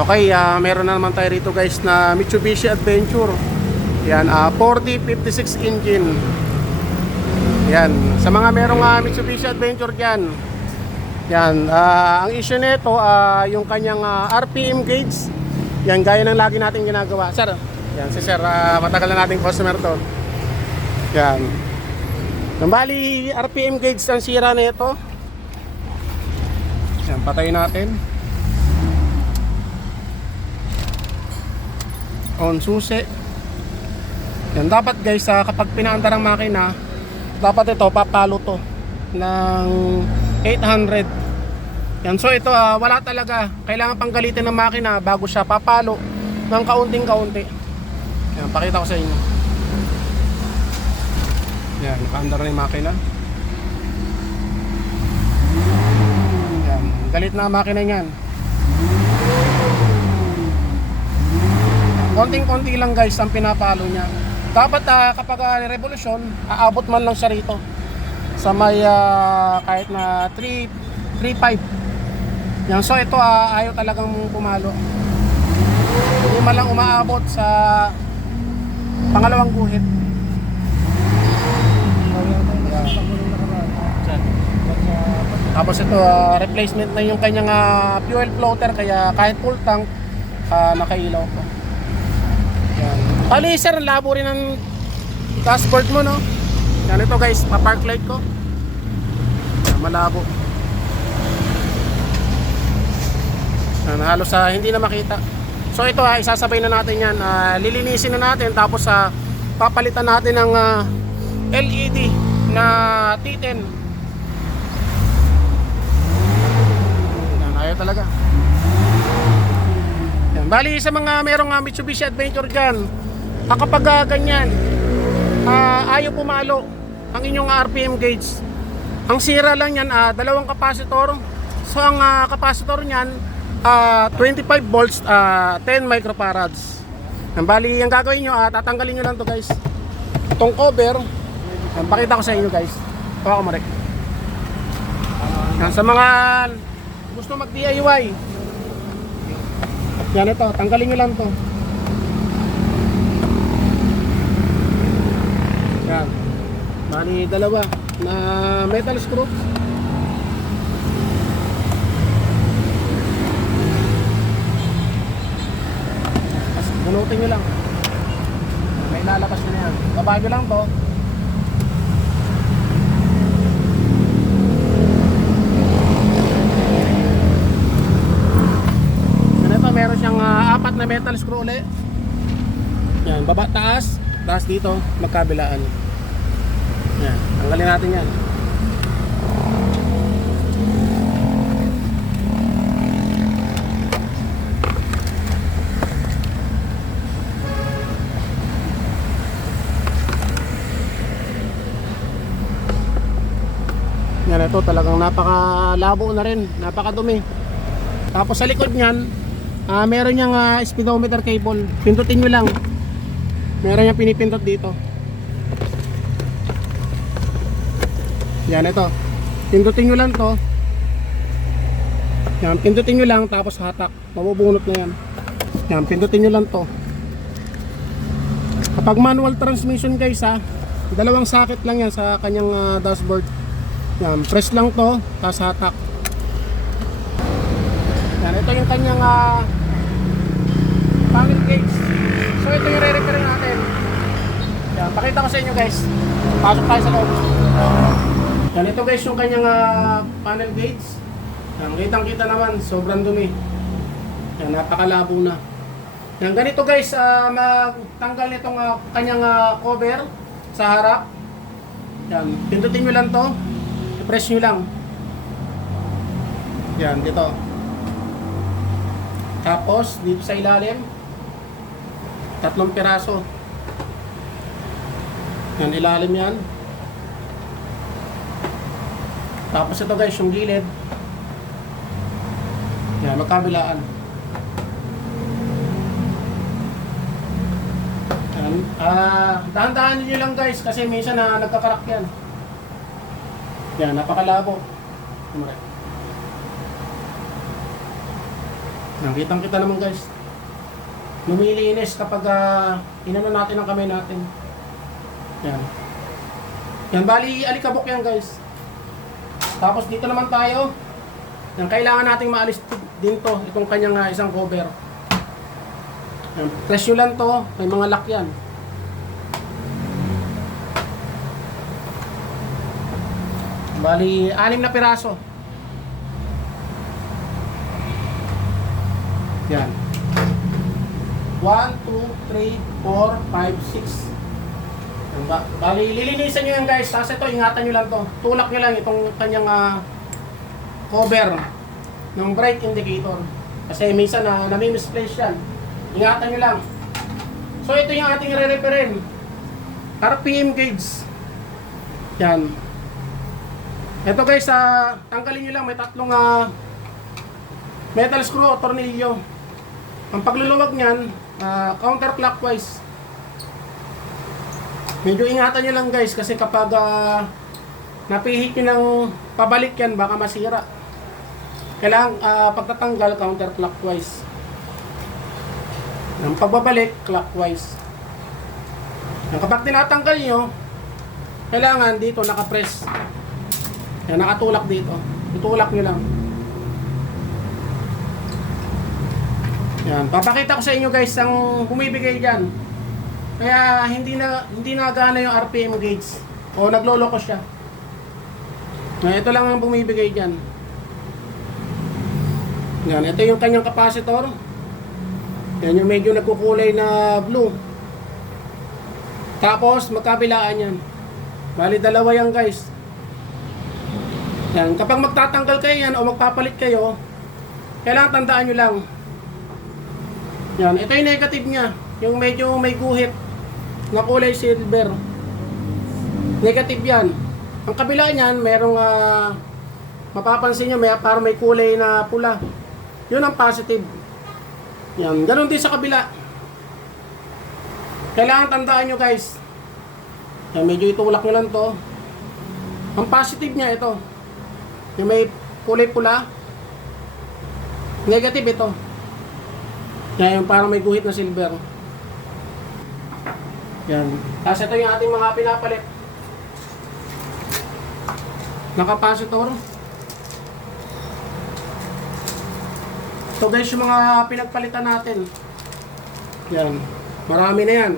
Okay, meron na naman tayo rito guys na Mitsubishi Adventure. Yan, 4056 engine. Yan, sa mga merong Mitsubishi Adventure dyan. Yan, ang issue nito yung kanyang RPM gauge. Yan, gaya ng lagi natin ginagawa. Sir, yan si Sir, matagal na nating customer to. Yan. Bali, RPM gauge ang sira nito. Yan, patayin natin. On susi. Yan, dapat guys, kapag pinaandar ang makina, dapat ito papalo to ng 800. Yan, so ito wala talaga, kailangan panggalitin ng makina bago siya papalo ng kaunting-kaunti. Yan, pakita ko sa inyo. Yan, nakaandar na yung makina. Yan, galit na ang makina niyan. Konting-konti lang guys ang pinapalo niya. Dapat kapag revolusyon, aabot man lang siya rito sa may kahit na 3.5. Yan, so ito ayaw talagang pumalo. Hindi man lang umaabot sa pangalawang guhit. Tapos ito replacement na yung kanyang fuel floater, kaya kahit full tank nakailaw po. Yan. Bali sir, labo rin ang dashboard mo, no? Yan, ito guys, pa-park light ko. Yan, malabo. Yan, halos hindi na makita. So ito isasabay na natin yan. Lilinisin na natin, tapos papalitan natin ng LED na T10. Yan, ayaw talaga. Yan, bali sa mga merong Mitsubishi Adventure dyan, kapag ganyan ayaw pumalo ang inyong RPM gauge, ang sira lang yan dalawang kapasitor. So ang kapasitor nyan 25 volts, 10 microfarads. Yan, bali ang gagawin nyo, tatanggalin nyo lang to guys, itong cover. Yan, pakita ko sa inyo guys. Ito ako marek. Yan, sa mga gusto mag DIY, yan, ito, tanggalin nyo lang to. Yan, bali dalawa na metal screw. Tapos bunutin nyo lang, may lalabas na yan. Baba nyo lang to. Meron siyang apat na metal screw ulit. Yan, baba, taas, taas dito, magkabilaan. Yan, tanggalin natin yan. Yan, ito talagang napakalabo na rin, napakadumi. Tapos sa likod niyan, meron niyang speedometer cable. Pindutin nyo lang. Meron niyang pinipindot dito. Yan, ito. Pindutin nyo lang to. Yan, pindutin nyo lang, tapos hatak. Mabubunot na yan. Yan, pindutin nyo lang to. Kapag manual transmission guys dalawang socket lang yan sa kanyang dashboard. Yan, press lang to, tapos hatak. Yan, ito yung kanyang panel gauge. So ito yung re-repair natin. Yan, pakita ko sa inyo guys. Pasok tayo sa loob. Yan, ito guys yung kanyang panel gauge. Yan, kitang kita naman, sobrang dumi. Yan, napakalabo na. Yan, ganito guys, magtanggal nitong kanyang cover sa harap. Yan, pindutin nyo lang to, i-press nyo lang. Yan, dito. Tapos dito sa ilalim, 3 piraso. Yan, ilalim yan. Tapos ito guys, yung gilid. Yan, magkabilaan. Yan. Dahan-dahan nyo lang guys, kasi minsan nagkakarak yan. Yan, napakalabo. Nakitang kita naman guys. Lumilinis kapag inano natin ang kamay natin. Yan. Yan, bali alikabok yan guys. Tapos dito naman tayo. Yan, kailangan nating maalis din to, itong kanyang isang cover. Yan, presyo lang to, may mga lock yan. Bali, 6 na piraso. Yan. 1, 2, 3, 4, 5, 6. Bali, lilinisan nyo yan guys. Tapos ito, ingatan nyo lang to. Tulak nyo lang itong kanyang cover ng bright indicator. Kasi minsan nami-misplace yan. Ingatan nyo lang. So ito yung ating re-referin. RPM gauge. Yan. Ito guys, tanggalin nyo lang. May tatlong metal screw o tornilyo. Ang pagluluwag nyan, counterclockwise. Medyo ingatan nyo lang guys kasi kapag napihit nyo ng pabalik yan, baka masira. Kailangan pagtatanggal, counterclockwise. Ang pagbabalik, clockwise. Kapag tinatanggal nyo, kailangan dito nakapress. Yan, nakatulak dito. Itulak nyo lang. Yan, papakita ko sa inyo guys ang bumibigay dyan. Kaya hindi na gana yung RPM gauge o nagloloko siya. Ito lang ang bumibigay dyan. Yan, ito yung kanyang capacitor. Yan yung medyo nagkukulay na blue. Tapos magkabilaan yan. Bali dalawa yan guys. Yan, kapag magtatanggal kayo yan o magpapalit kayo, kailangan tandaan nyo lang. Yan, ito yung negative niya. Yung medyo may guhit na kulay silver. Negative yan. Ang kabila niyan, merong mapapansin nyo, parang may kulay na pula. Yun ang positive. Yan, ganun din sa kabila. Kailangan tandaan nyo guys. Yan, medyo itulak nyo lang to. Ang positive niya ito. Yung may kulay pula. Negative ito. Yan, yung parang may guhit na silver. Yan. Tapos ito yung ating mga pinapalit. Nakapacitor. So guys, yung mga pinagpalitan natin. Yan. Marami na yan.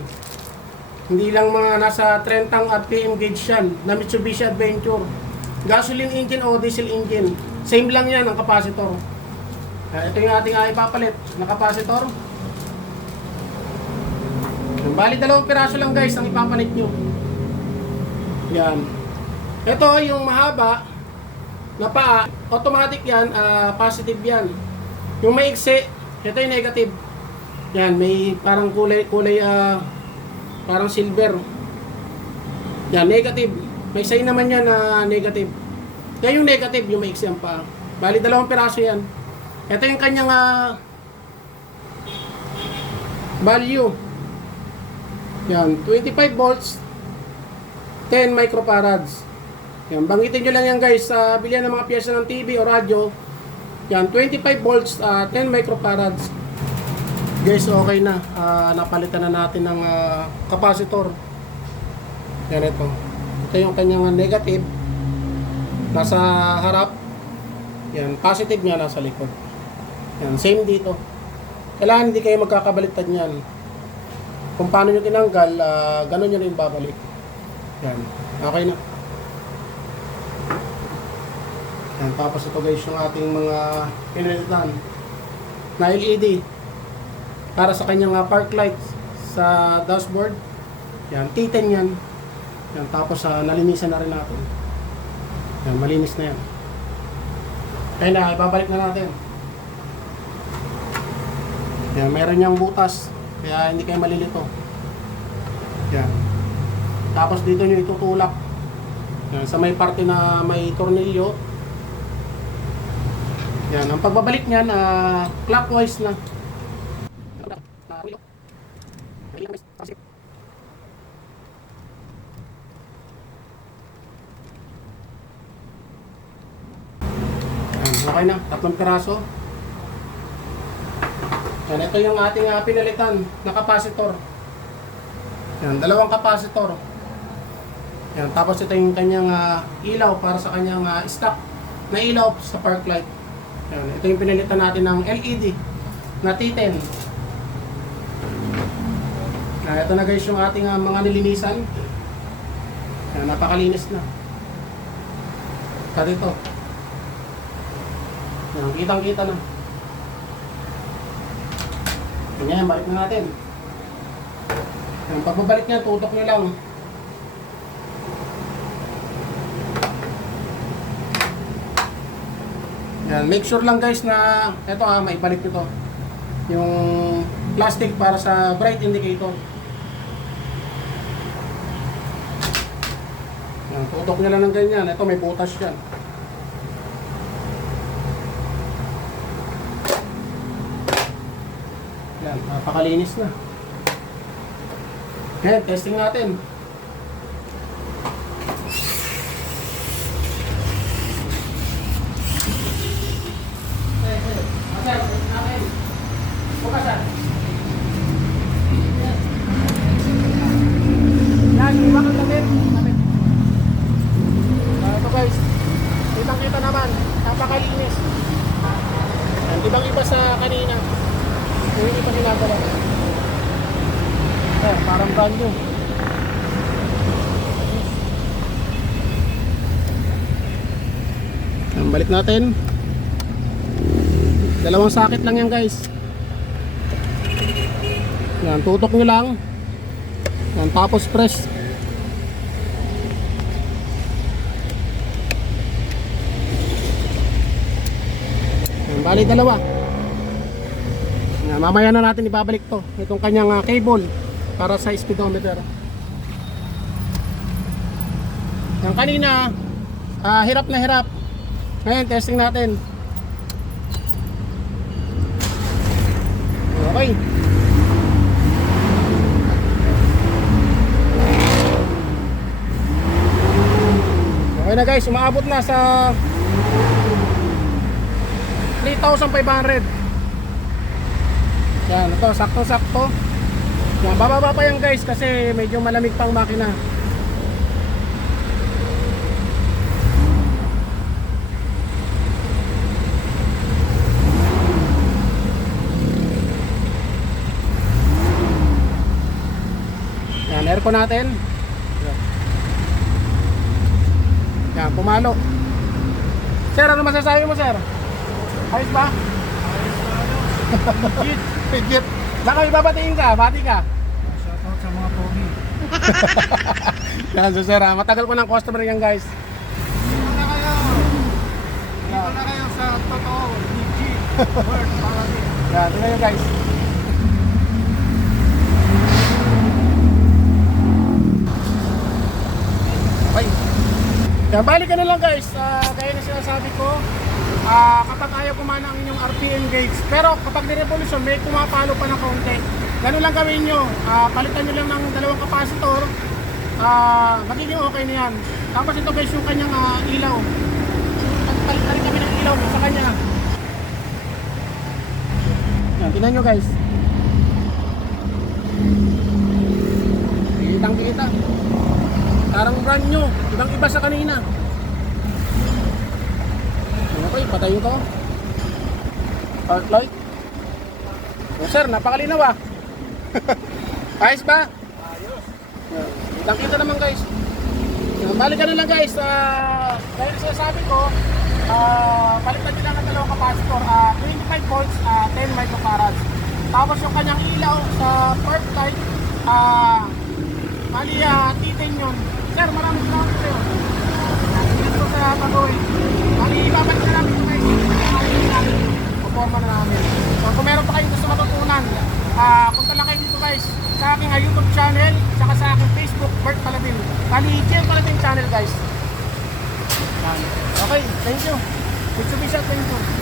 Hindi lang mga nasa 30 RPM gauge yan na Mitsubishi Adventure. Gasoline engine o diesel engine. Same lang yan ang capacitor. Ito yung ating ipapalit na capacitor. Bali 2 piraso lang guys ang ipapalit nyo. Yan. Ito yung mahaba na paa. Automatic yan. Positive yan. Yung may iksi, ito yung negative. Yan, may parang kulay parang silver. Yan, negative. May sign naman yan na negative. Yan yung negative, yung may iksi ang paa. Bali 2 piraso yan. Ito yung kanyang value. Yan, 25 volts, 10 microfarads. Yan, banggitin nyo lang yan guys sa bilihan ng mga piyesa ng TV o radyo. Yan, 25 volts, 10 microfarads. Guys, okay na. Napalitan na natin ng capacitor. Yan ito. Ito yung kanyang negative. Nasa harap. Yan, positive niya nasa likod. Yan, same dito. Kailangan hindi kayo magkakabaliktad niyan. Kung paano nyo tinanggal, ganun nyo rin babalik. Yan, okay na. Yan, tapos ito guys yung ating mga pinalitan na LED para sa kanyang park lights sa dashboard. Yan, T10 yan. Yan, tapos nalinisan na rin natin. Yan, malinis na yan. Kaya na, ibabalik na natin. Yan, meron niyang butas. Kaya hindi kayo malilito. Yan. Tapos dito nyo itutulak. Yan, sa may parte na may tornilyo. Yan, ang pagbabalik niyan, clockwise na. Yan, okay na, 3 piraso. Yan, ito yung ating pinalitan na capacitor. Yan, dalawang capacitor. Yan, tapos ito yung kanyang ilaw para sa kanyang stock na ilaw sa park light. Yan, ito yung pinalitan natin ng LED na T10. Yan, ito na guys yung ating mga nilinisan. Yan, napakalinis na. Sa dito. Yan, kitang-kita na. Ganyan, balik na natin. Yan, pagbabalik niya, tutok niya lang. Yan, make sure lang guys na ito maibalik nyo to. Yung plastic para sa bright indicator. Yan, tutok niya lang ng ganyan. Ito may butas yan. Yan, napakalinis na. Yan, testing natin. Yan, iwan ang damit. Ito guys, kitang-kita naman, napakalinis. Yan, ibang-iba sa kanina. Hindi pa ginagawa. Parang brand new. Yan, balik natin. Dalawang sakit lang yan guys. Yan, tutok nyo lang. Yan, tapos press. Yan, bali dalawa. Yan, mamaya na natin ibabalik to. Itong kanyang cable para sa speedometer. Yan, kanina hirap na hirap. Ngayon, testing natin. Okay. Okay na guys, umaabot na sa 3,500. Yan, ito, sakto-sakto. Yan, bababa pa yan guys kasi medyo malamig pang makina. Yan, aircon natin. Yan, pumalo. Sir, ano masasabi mo, sir? Ayos ba? Ayos. Legit. Baka ibabatiin ka, bati ka. Shoutout sa mga pogi. Yan, so sir, matagal ko ng customer yan guys. Dito na kayo. Dito na kayo sa totoo. Legit. Word. Palagi. Yan, ito na yun guys. Okay. Yan, balik ka na lang guys. Gaya na sinasabi ko, kapag ayaw kumana ang inyong RPM gauge, pero kapag ni-revolution, may pumapalo pa ng kaunti. Ganun lang gawin nyo. Palitan nyo lang ng dalawang capacitor. Magiging okay na yan. Tapos ito guys yung kanyang ilaw. Palit kami ng ilaw sa kanya. Yan, tingnan nyo guys. Kitang kita. Parang brand new. Ibang iba sa kanina. Okay, patayin ko. Park light. Oh, sir, napakalinaw ah. Ayos ba? Ayos. Kitang kita naman guys. Balik ka na lang guys. Dahil sinasabi ko, balikan nyo lang ang dalawang capacitor. 25 volts, 10 microfarads. Tapos yung kanyang ilaw sa park light, mali T10 yun. Sir, maraming salamat kayo. Dito sa pag-uwi. Mali, babalik na namin ito guys. Performa na namin. So, kung meron pa kayong gusto matutunan, punta lang kayo dito guys sa aking YouTube channel, saka sa aking Facebook, Bert Paladin. Mali, Jen Paladin channel guys. Okay, thank you. Mitsubishi, thank you.